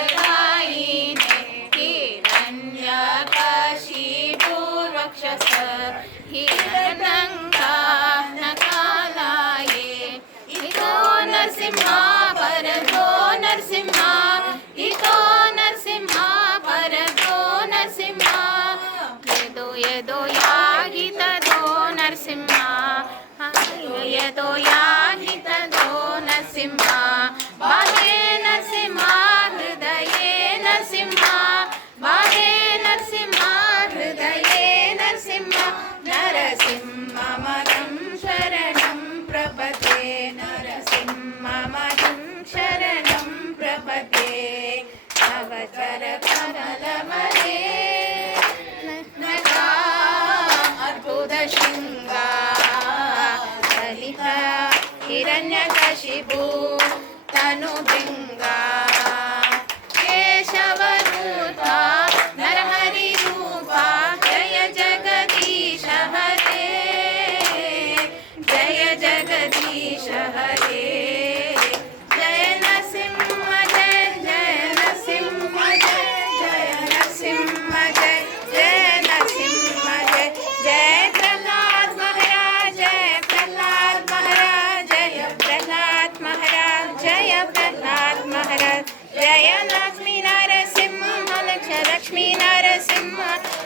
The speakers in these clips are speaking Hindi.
प्रह्लादलाडलायिने हिरण्यकशिपूर्वक्षस हिरण्यङ्कानकालाये इतो नरसिंहा परतो नरसिंहा इतो नरसिंहा परतो नरसिंहा यदो यदो याहि तदो नरसिंहा यदो याहि तदो नरसिंहा बाहे नरसिंहा हृदये नरसिंहा बाहे नरसिंहा हृदये नरसिंहा नरसिंहमहं शरणं प्रपद्ये नरसिंहमहं शरणं प्रपद्ये तव चरणकमलमले नगा अर्बुदशृङ्गा ललिता हिरण्यकशिपु तनुभृङ्गा केशवरूपा नरहरिरूपा जय जगदीश हरे जय जगदीश हरे जय नरसिंह जय जय नरसिंह जय जय नरसिंह जय जय नरसिंह जय जय प्रह्लाद महाराज जय प्रह्लाद महाराज जय प्रह्लाद महाराज जय प्रह्लाद महाराज जय लक्ष्मी नरसिंह लक्ष्मी नरसिंह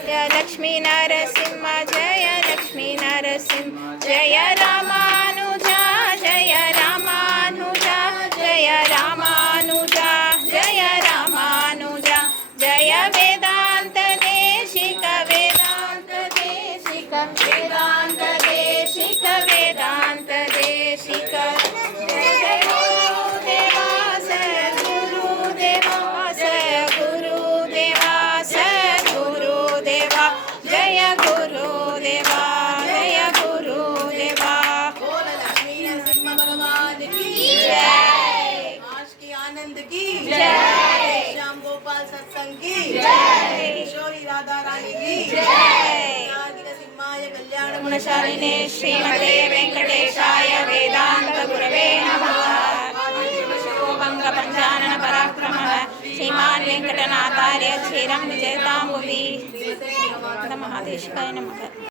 जय लक्ष्मी नरसिंह जय लक्ष्मी नरसिंह जय रामानुजा जय रामानुजा जय रामानुजा जय रामानुजा जय वेदांत देशिक वेदांत देशिक वेदांत देशिक वेदांत देशिक जय गुरुदेवा सद्गुरुदेवा सद्गुरुदेवा सद्गुरुदेवा जय गुरुदेवा जय गुरुदेवा बोल लक्ष्मी नरसिंह भगवान की जय आज की आनंद की जय श्याम गोपाल सत्संग की जय किशोरी राधा रानी की जय सिंहाय कल्याण गुणशालिने श्रीमते वेंकटेशाय वेदांत गुरवे नमः शिवभंग पंचानन पराक्रमः श्रीमान् वेंकटनाथार्य क्षीरं विजयतां भुवि महादेशिकाय नमः।